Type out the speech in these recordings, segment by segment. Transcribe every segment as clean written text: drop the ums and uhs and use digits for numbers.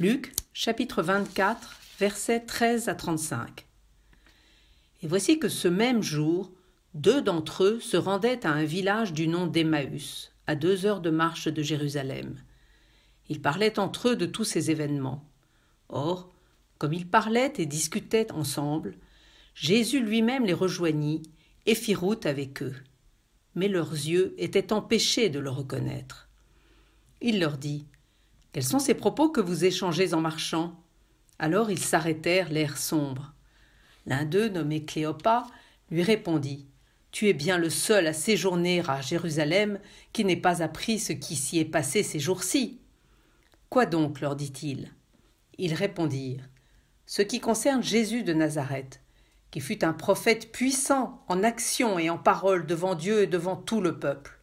Luc, chapitre 24, versets 13 à 35. Et voici que ce même jour, 2 d'entre eux se rendaient à un village du nom d'Emmaüs, à 2 heures de marche de Jérusalem. Ils parlaient entre eux de tous ces événements. Or, comme ils parlaient et discutaient ensemble, Jésus lui-même les rejoignit et fit route avec eux. Mais leurs yeux étaient empêchés de le reconnaître. Il leur dit : « Quels sont ces propos que vous échangez en marchant ?» Alors ils s'arrêtèrent, l'air sombre. L'un d'eux, nommé Cléopas, lui répondit : « Tu es bien le seul à séjourner à Jérusalem qui n'ait pas appris ce qui s'y est passé ces jours-ci. » « Quoi donc ? Leur dit-il. Ils répondirent : « Ce qui concerne Jésus de Nazareth, qui fut un prophète puissant en action et en parole devant Dieu et devant tout le peuple.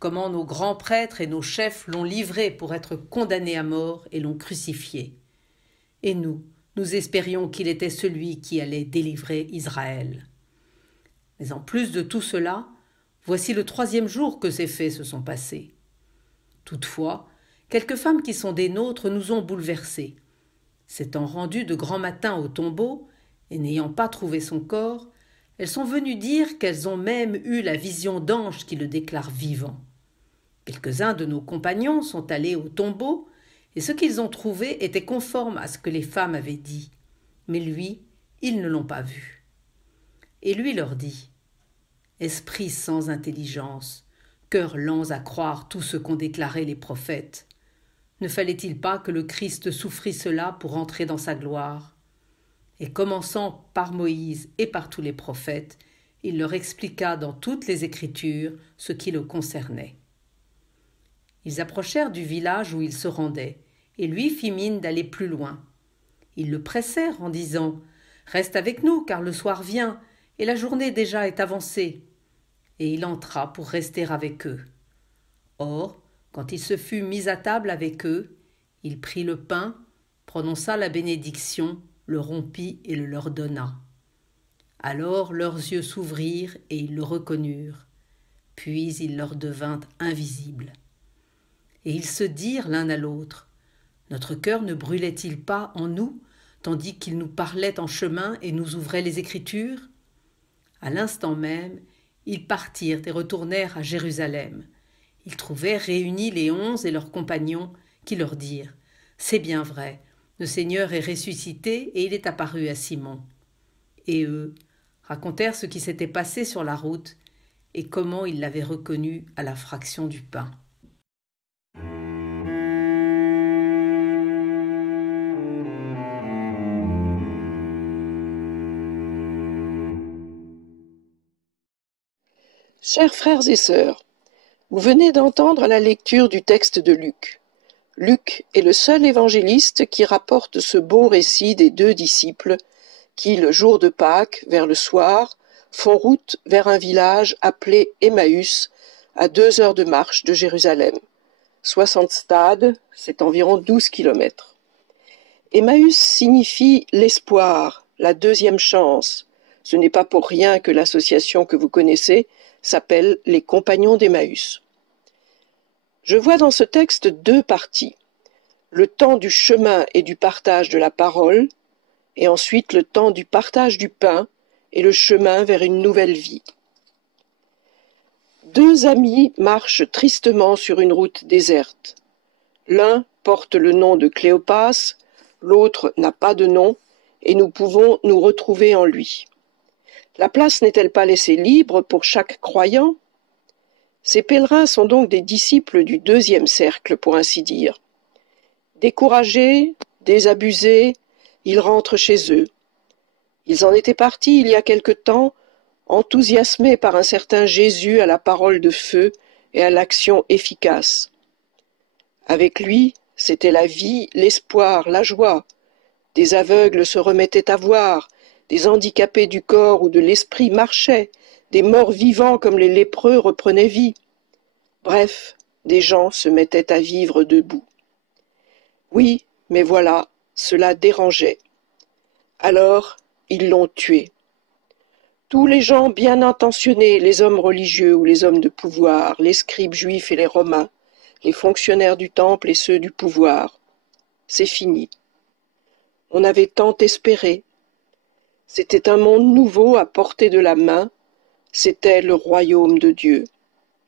Comment nos grands prêtres et nos chefs l'ont livré pour être condamné à mort et l'ont crucifié. Et nous espérions qu'il était celui qui allait délivrer Israël. Mais en plus de tout cela, voici le 3e jour que ces faits se sont passés. Toutefois, quelques femmes qui sont des nôtres nous ont bouleversés. S'étant rendues de grand matin au tombeau, et n'ayant pas trouvé son corps, elles sont venues dire qu'elles ont même eu la vision d'anges qui le déclarent vivant. Quelques-uns de nos compagnons sont allés au tombeau, et ce qu'ils ont trouvé était conforme à ce que les femmes avaient dit. Mais lui, ils ne l'ont pas vu. Et lui leur dit : « Esprits sans intelligence, cœurs lents à croire tout ce qu'ont déclaré les prophètes. Ne fallait-il pas que le Christ souffrît cela pour entrer dans sa gloire ? Et commençant par Moïse et par tous les prophètes, il leur expliqua dans toutes les Écritures ce qui le concernait. » Ils approchèrent du village où ils se rendaient, et lui fit mine d'aller plus loin. Ils le pressèrent en disant : « Reste avec nous, car le soir vient, et la journée déjà est avancée. » Et il entra pour rester avec eux. Or, quand il se fut mis à table avec eux, il prit le pain, prononça la bénédiction, le rompit et le leur donna. Alors leurs yeux s'ouvrirent et ils le reconnurent. Puis il leur devint invisible. Et ils se dirent l'un à l'autre : « Notre cœur ne brûlait-il pas en nous, tandis qu'il nous parlait en chemin et nous ouvrait les Écritures ?» À l'instant même, ils partirent et retournèrent à Jérusalem. Ils trouvèrent réunis les 11 et leurs compagnons, qui leur dirent : « C'est bien vrai, le Seigneur est ressuscité et il est apparu à Simon. » Et eux racontèrent ce qui s'était passé sur la route et comment ils l'avaient reconnu à la fraction du pain. Chers frères et sœurs, vous venez d'entendre la lecture du texte de Luc. Luc est le seul évangéliste qui rapporte ce beau récit des 2 disciples qui, le jour de Pâques, vers le soir, font route vers un village appelé Emmaüs, à 2 heures de marche de Jérusalem. 60 stades, c'est environ 12 kilomètres. Emmaüs signifie l'espoir, la 2e chance. Ce n'est pas pour rien que l'association que vous connaissez s'appelle les Compagnons d'Emmaüs. Je vois dans ce texte 2 parties. Le temps du chemin et du partage de la parole, et ensuite le temps du partage du pain et le chemin vers une nouvelle vie. 2 amis marchent tristement sur une route déserte. L'un porte le nom de Cléopas, l'autre n'a pas de nom, et nous pouvons nous retrouver en lui. La place n'est-elle pas laissée libre pour chaque croyant ? Ces pèlerins sont donc des disciples du 2e cercle, pour ainsi dire. Découragés, désabusés, ils rentrent chez eux. Ils en étaient partis il y a quelque temps, enthousiasmés par un certain Jésus à la parole de feu et à l'action efficace. Avec lui, c'était la vie, l'espoir, la joie. Des aveugles se remettaient à voir, des handicapés du corps ou de l'esprit marchaient, des morts vivants comme les lépreux reprenaient vie. Bref, des gens se mettaient à vivre debout. Oui, mais voilà, cela dérangeait. Alors, ils l'ont tué. Tous les gens bien intentionnés, les hommes religieux ou les hommes de pouvoir, les scribes juifs et les romains, les fonctionnaires du temple et ceux du pouvoir. c'est fini. On avait tant espéré. C'était un monde nouveau à portée de la main, c'était le royaume de Dieu.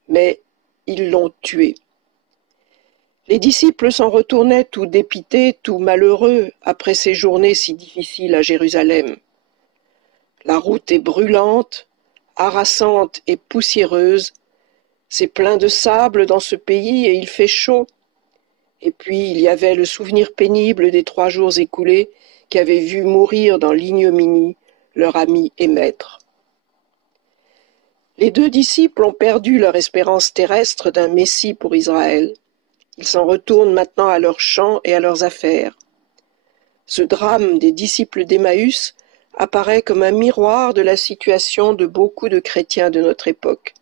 Mais ils l'ont tué. Les disciples s'en retournaient tout dépités, tout malheureux, après ces journées si difficiles à Jérusalem. La route est brûlante, harassante et poussiéreuse, c'est plein de sable dans ce pays et il fait chaud. Et puis il y avait le souvenir pénible des 3 jours écoulés qui avaient vu mourir dans l'ignominie leur ami et maître. Les 2 disciples ont perdu leur espérance terrestre d'un Messie pour Israël. Ils s'en retournent maintenant à leurs champs et à leurs affaires. Ce drame des disciples d'Emmaüs apparaît comme un miroir de la situation de beaucoup de chrétiens de notre époque.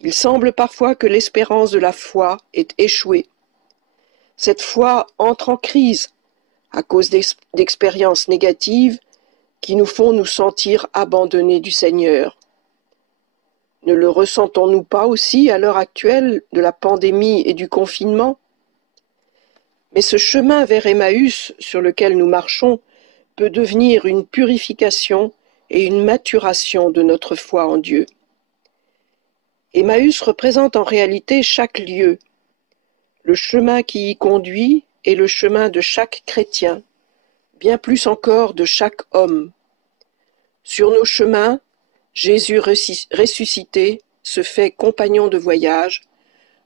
Il semble parfois que l'espérance de la foi ait échoué. Cette foi entre en crise à cause d'expériences négatives qui nous font nous sentir abandonnés du Seigneur. Ne le ressentons-nous pas aussi à l'heure actuelle de la pandémie et du confinement? Mais ce chemin vers Emmaüs sur lequel nous marchons peut devenir une purification et une maturation de notre foi en Dieu. Emmaüs représente en réalité chaque lieu. Le chemin qui y conduit est le chemin de chaque chrétien, bien plus encore de chaque homme. Sur nos chemins, Jésus ressuscité se fait compagnon de voyage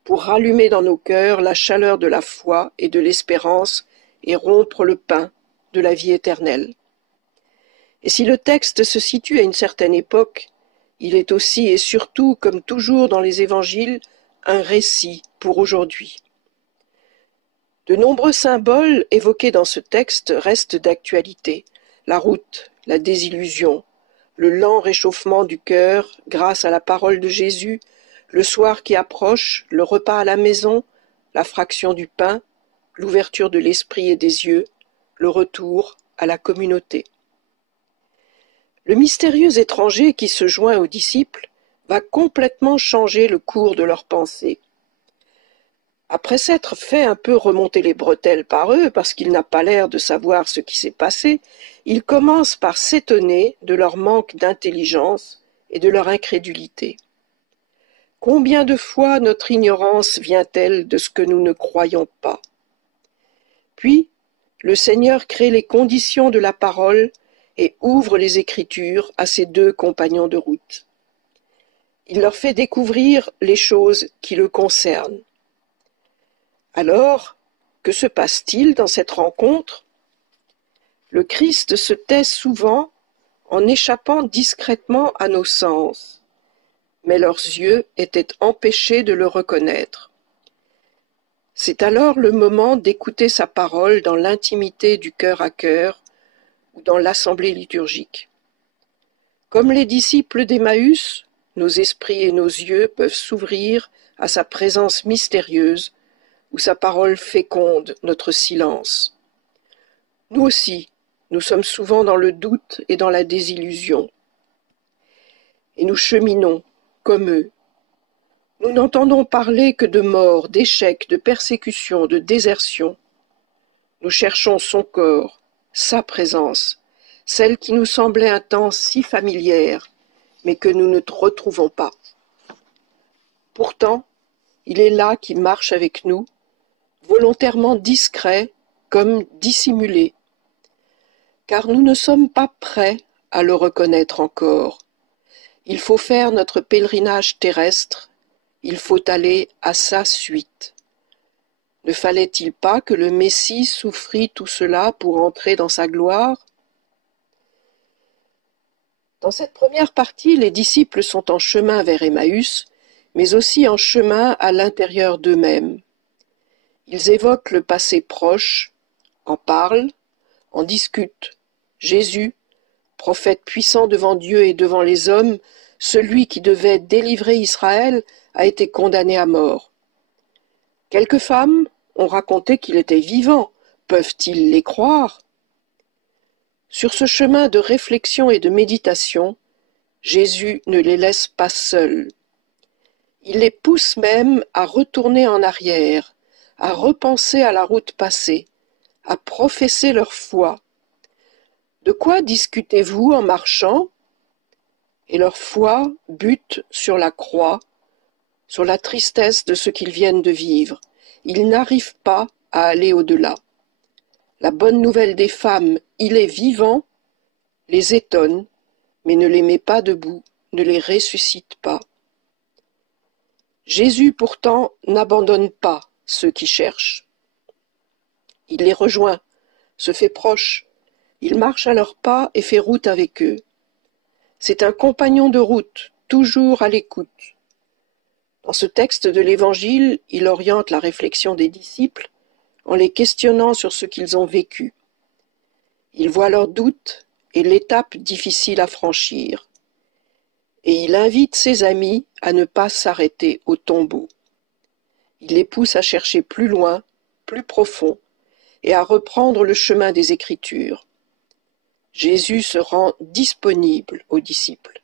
pour rallumer dans nos cœurs la chaleur de la foi et de l'espérance et rompre le pain de la vie éternelle. Et si le texte se situe à une certaine époque, il est aussi et surtout, comme toujours dans les évangiles, un récit pour aujourd'hui. De nombreux symboles évoqués dans ce texte restent d'actualité. La route, la désillusion, le lent réchauffement du cœur grâce à la parole de Jésus, le soir qui approche, le repas à la maison, la fraction du pain, l'ouverture de l'esprit et des yeux, le retour à la communauté. Le mystérieux étranger qui se joint aux disciples va complètement changer le cours de leurs pensées. Après s'être fait un peu remonter les bretelles par eux, parce qu'il n'a pas l'air de savoir ce qui s'est passé, il commence par s'étonner de leur manque d'intelligence et de leur incrédulité. Combien de fois notre ignorance vient-elle de ce que nous ne croyons pas? Puis, le Seigneur crée les conditions de la parole et ouvre les Écritures à ses 2 compagnons de route. Il leur fait découvrir les choses qui le concernent. Alors, que se passe-t-il dans cette rencontre? Le Christ se tait souvent en échappant discrètement à nos sens, mais leurs yeux étaient empêchés de le reconnaître. C'est alors le moment d'écouter sa parole dans l'intimité du cœur à cœur ou dans l'assemblée liturgique. Comme les disciples d'Emmaüs, nos esprits et nos yeux peuvent s'ouvrir à sa présence mystérieuse où sa parole féconde notre silence. Nous aussi, nous sommes souvent dans le doute et dans la désillusion. Et nous cheminons, comme eux. Nous n'entendons parler que de mort, d'échecs, de persécutions, de désertion. Nous cherchons son corps, sa présence, celle qui nous semblait un temps si familière, mais que nous ne retrouvons pas. Pourtant, il est là qui marche avec nous, volontairement discret comme dissimulé, car nous ne sommes pas prêts à le reconnaître encore. Il faut faire notre pèlerinage terrestre, il faut aller à sa suite. Ne fallait-il pas que le Messie souffrit tout cela pour entrer dans sa gloire? Dans cette première partie, les disciples sont en chemin vers Emmaüs, mais aussi en chemin à l'intérieur d'eux-mêmes. Ils évoquent le passé proche, en parlent, en discutent. Jésus, prophète puissant devant Dieu et devant les hommes, celui qui devait délivrer Israël, a été condamné à mort. Quelques femmes ont raconté qu'il était vivant. Peuvent-ils les croire? Sur ce chemin de réflexion et de méditation, Jésus ne les laisse pas seuls. Il les pousse même à retourner en arrière, à repenser à la route passée, à professer leur foi. De quoi discutez-vous en marchant? Et leur foi bute sur la croix, sur la tristesse de ce qu'ils viennent de vivre. Ils n'arrivent pas à aller au-delà. La bonne nouvelle des femmes, il est vivant, les étonne, mais ne les met pas debout, ne les ressuscite pas. Jésus pourtant n'abandonne pas ceux qui cherchent. Il les rejoint, se fait proche, il marche à leurs pas et fait route avec eux. C'est un compagnon de route, toujours à l'écoute. Dans ce texte de l'Évangile, il oriente la réflexion des disciples en les questionnant sur ce qu'ils ont vécu. Il voit leurs doutes et l'étape difficile à franchir. Et il invite ses amis à ne pas s'arrêter au tombeau. Il les pousse à chercher plus loin, plus profond, et à reprendre le chemin des Écritures. Jésus se rend disponible aux disciples.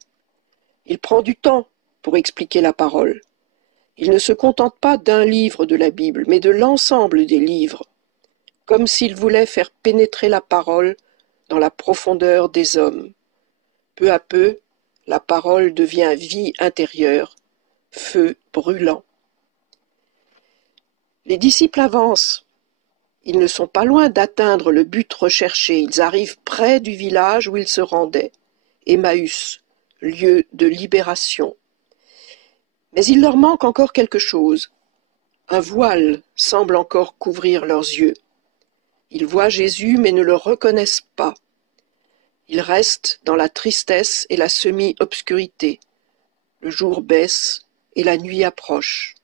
Il prend du temps pour expliquer la parole. Il ne se contente pas d'un livre de la Bible, mais de l'ensemble des livres, comme s'il voulait faire pénétrer la parole dans la profondeur des hommes. Peu à peu, la parole devient vie intérieure, feu brûlant. Les disciples avancent. Ils ne sont pas loin d'atteindre le but recherché. Ils arrivent près du village où ils se rendaient, Emmaüs, lieu de libération. Mais il leur manque encore quelque chose. Un voile semble encore couvrir leurs yeux. Ils voient Jésus mais ne le reconnaissent pas. Ils restent dans la tristesse et la semi-obscurité. Le jour baisse et la nuit approche.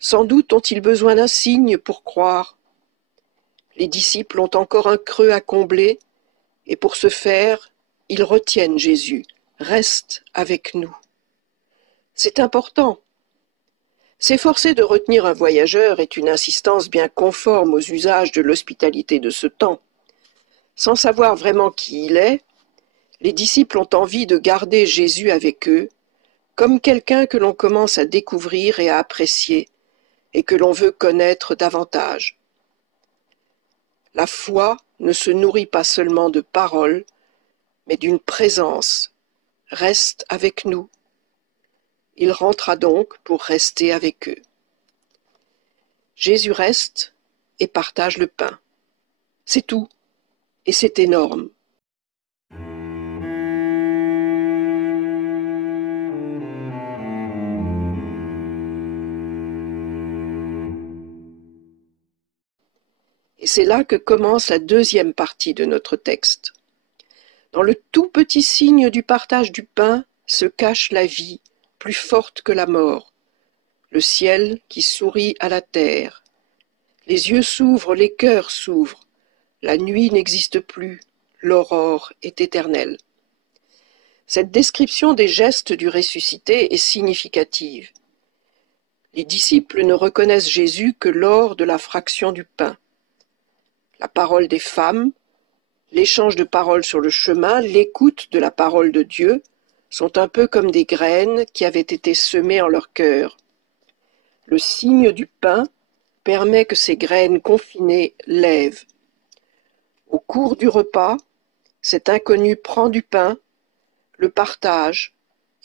Sans doute ont-ils besoin d'un signe pour croire. Les disciples ont encore un creux à combler, et pour ce faire, ils retiennent Jésus. Reste avec nous. C'est important. S'efforcer de retenir un voyageur est une insistance bien conforme aux usages de l'hospitalité de ce temps. Sans savoir vraiment qui il est, les disciples ont envie de garder Jésus avec eux, comme quelqu'un que l'on commence à découvrir et à apprécier, et que l'on veut connaître davantage. La foi ne se nourrit pas seulement de paroles, mais d'une présence. Reste avec nous. Il rentra donc pour rester avec eux. Jésus reste et partage le pain. C'est tout, et c'est énorme. Et c'est là que commence la deuxième partie de notre texte. Dans le tout petit signe du partage du pain se cache la vie, plus forte que la mort, le ciel qui sourit à la terre. Les yeux s'ouvrent, les cœurs s'ouvrent, la nuit n'existe plus, l'aurore est éternelle. Cette description des gestes du ressuscité est significative. Les disciples ne reconnaissent Jésus que lors de la fraction du pain. La parole des femmes, l'échange de paroles sur le chemin, l'écoute de la parole de Dieu sont un peu comme des graines qui avaient été semées en leur cœur. Le signe du pain permet que ces graines confinées lèvent. Au cours du repas, cet inconnu prend du pain, le partage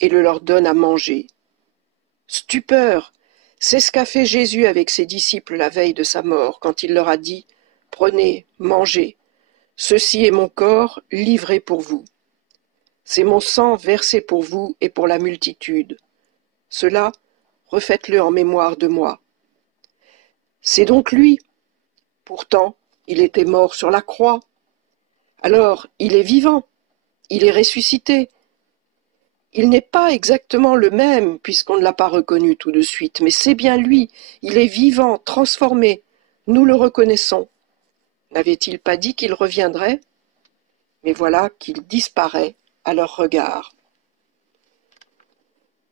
et le leur donne à manger. Stupeur, c'est ce qu'a fait Jésus avec ses disciples la veille de sa mort, quand il leur a dit « Prenez, mangez, ceci est mon corps livré pour vous. C'est mon sang versé pour vous et pour la multitude. Cela, refaites-le en mémoire de moi. » C'est donc lui. Pourtant, il était mort sur la croix. Alors, il est vivant, il est ressuscité. Il n'est pas exactement le même, puisqu'on ne l'a pas reconnu tout de suite, mais c'est bien lui, il est vivant, transformé, nous le reconnaissons. N'avait-il pas dit qu'il reviendrait? Mais voilà qu'il disparaît à leur regard.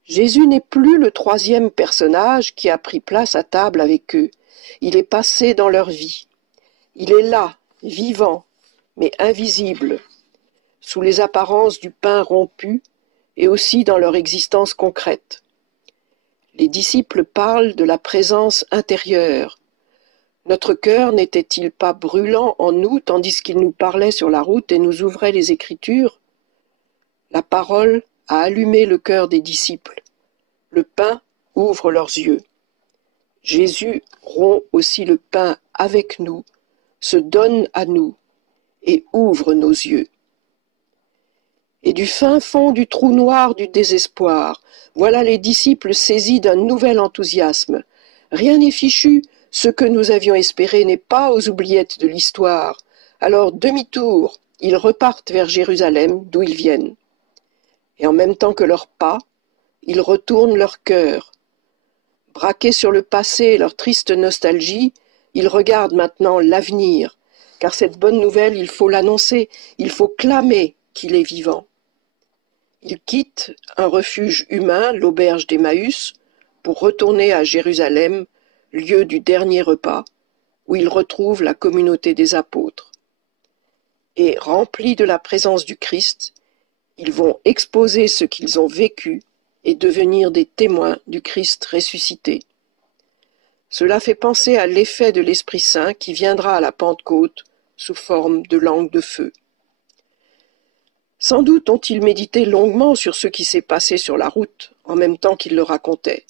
Jésus n'est plus le troisième personnage qui a pris place à table avec eux. Il est passé dans leur vie. Il est là, vivant, mais invisible, sous les apparences du pain rompu et aussi dans leur existence concrète. Les disciples parlent de la présence intérieure. Notre cœur n'était-il pas brûlant en nous tandis qu'il nous parlait sur la route et nous ouvrait les Écritures? La parole a allumé le cœur des disciples. Le pain ouvre leurs yeux. Jésus rompt aussi le pain avec nous, se donne à nous et ouvre nos yeux. Et du fin fond du trou noir du désespoir, voilà les disciples saisis d'un nouvel enthousiasme. Rien n'est fichu, ce que nous avions espéré n'est pas aux oubliettes de l'histoire. Alors demi-tour, ils repartent vers Jérusalem, d'où ils viennent. Et en même temps que leurs pas, ils retournent leur cœur. Braqués sur le passé et leur triste nostalgie, ils regardent maintenant l'avenir, car cette bonne nouvelle, il faut l'annoncer, il faut clamer qu'il est vivant. Ils quittent un refuge humain, l'auberge d'Emmaüs, pour retourner à Jérusalem, lieu du dernier repas, où ils retrouvent la communauté des apôtres. Et remplis de la présence du Christ, ils vont exposer ce qu'ils ont vécu et devenir des témoins du Christ ressuscité. Cela fait penser à l'effet de l'Esprit Saint qui viendra à la Pentecôte sous forme de langue de feu. Sans doute ont-ils médité longuement sur ce qui s'est passé sur la route, en même temps qu'ils le racontaient.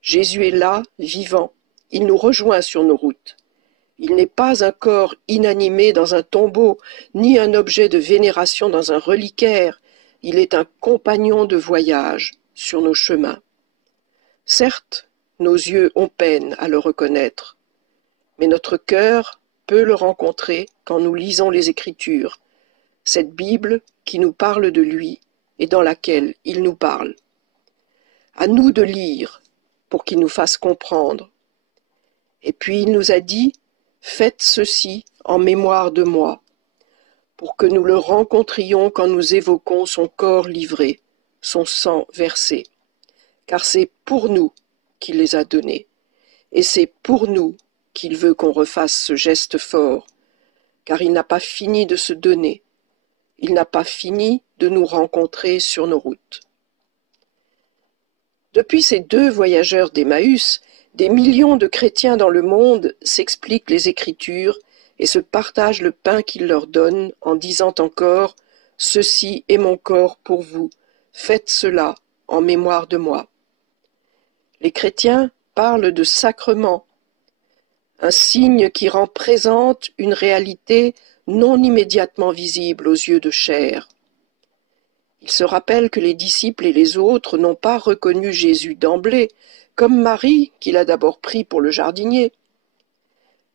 Jésus est là, vivant, il nous rejoint sur nos routes. Il n'est pas un corps inanimé dans un tombeau, ni un objet de vénération dans un reliquaire, il est un compagnon de voyage sur nos chemins. Certes, nos yeux ont peine à le reconnaître, mais notre cœur peut le rencontrer quand nous lisons les Écritures, cette Bible qui nous parle de lui et dans laquelle il nous parle. À nous de lire pour qu'il nous fasse comprendre. Et puis il nous a dit « Faites ceci en mémoire de moi », pour que nous le rencontrions quand nous évoquons son corps livré, son sang versé. Car c'est pour nous qu'il les a donnés, et c'est pour nous qu'il veut qu'on refasse ce geste fort, car il n'a pas fini de se donner, il n'a pas fini de nous rencontrer sur nos routes. Depuis ces deux voyageurs d'Emmaüs, des millions de chrétiens dans le monde s'expliquent les Écritures et se partagent le pain qu'il leur donne en disant encore « Ceci est mon corps pour vous, faites cela en mémoire de moi ». Les chrétiens parlent de sacrement, un signe qui rend présente une réalité non immédiatement visible aux yeux de chair. Il se rappelle que les disciples et les autres n'ont pas reconnu Jésus d'emblée, comme Marie, qui l'a d'abord pris pour le jardinier.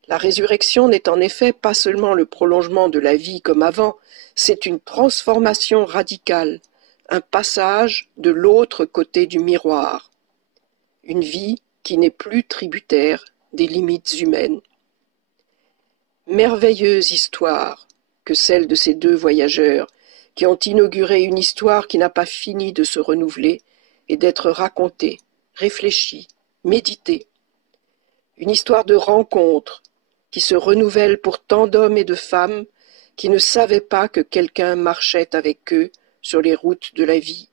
La résurrection n'est en effet pas seulement le prolongement de la vie comme avant, c'est une transformation radicale, un passage de l'autre côté du miroir, une vie qui n'est plus tributaire des limites humaines. Merveilleuse histoire que celle de ces deux voyageurs, qui ont inauguré une histoire qui n'a pas fini de se renouveler et d'être racontée, réfléchie, méditée. Une histoire de rencontre qui se renouvelle pour tant d'hommes et de femmes qui ne savaient pas que quelqu'un marchait avec eux sur les routes de la vie.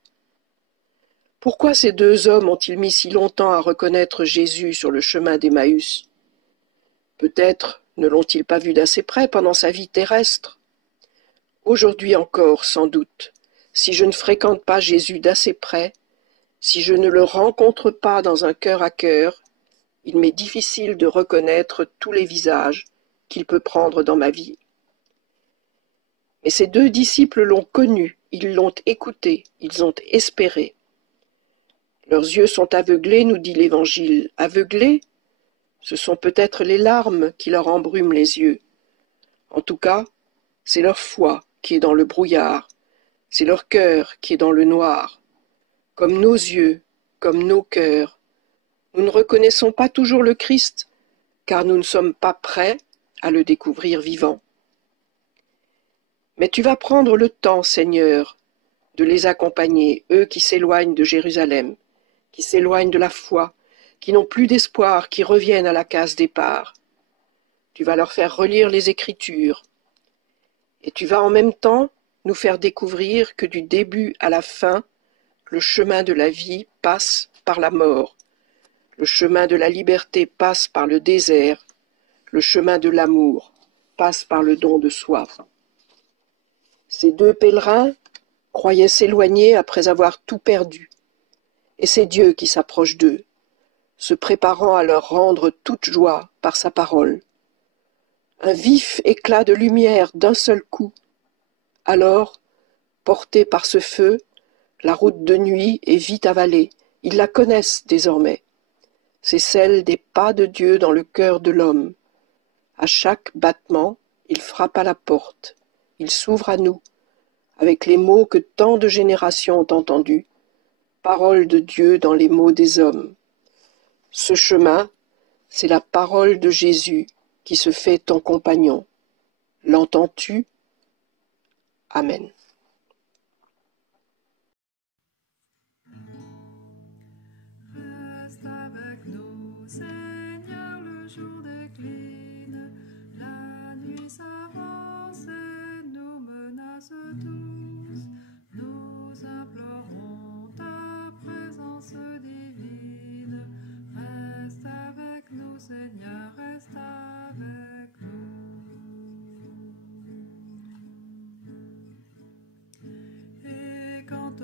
Pourquoi ces deux hommes ont-ils mis si longtemps à reconnaître Jésus sur le chemin d'Emmaüs? Peut-être ne l'ont-ils pas vu d'assez près pendant sa vie terrestre? Aujourd'hui encore, sans doute, si je ne fréquente pas Jésus d'assez près, si je ne le rencontre pas dans un cœur à cœur, il m'est difficile de reconnaître tous les visages qu'il peut prendre dans ma vie. Mais ces deux disciples l'ont connu, ils l'ont écouté, ils ont espéré. Leurs yeux sont aveuglés, nous dit l'Évangile. Aveuglés? Ce sont peut-être les larmes qui leur embrument les yeux. En tout cas, c'est leur foi qui est dans le brouillard, c'est leur cœur qui est dans le noir. Comme nos yeux, comme nos cœurs, nous ne reconnaissons pas toujours le Christ, car nous ne sommes pas prêts à le découvrir vivant. Mais tu vas prendre le temps, Seigneur, de les accompagner, eux qui s'éloignent de Jérusalem, qui s'éloignent de la foi, qui n'ont plus d'espoir, qui reviennent à la case départ. Tu vas leur faire relire les Écritures, et tu vas en même temps nous faire découvrir que du début à la fin, le chemin de la vie passe par la mort, le chemin de la liberté passe par le désert, le chemin de l'amour passe par le don de soi. Ces deux pèlerins croyaient s'éloigner après avoir tout perdu, et c'est Dieu qui s'approche d'eux, se préparant à leur rendre toute joie par sa parole. Un vif éclat de lumière d'un seul coup. Alors, portés par ce feu, la route de nuit est vite avalée. Ils la connaissent désormais. C'est celle des pas de Dieu dans le cœur de l'homme. À chaque battement, il frappe à la porte. Il s'ouvre à nous, avec les mots que tant de générations ont entendus, parole de Dieu dans les mots des hommes. Ce chemin, c'est la parole de Jésus qui se fait ton compagnon. L'entends-tu? Amen. Reste avec nous, Seigneur, le jour décline, la nuit s'avance et nous menace tous. Nous implorons ta présence divine. Reste avec nous, Seigneur, reste avec nous. Et quand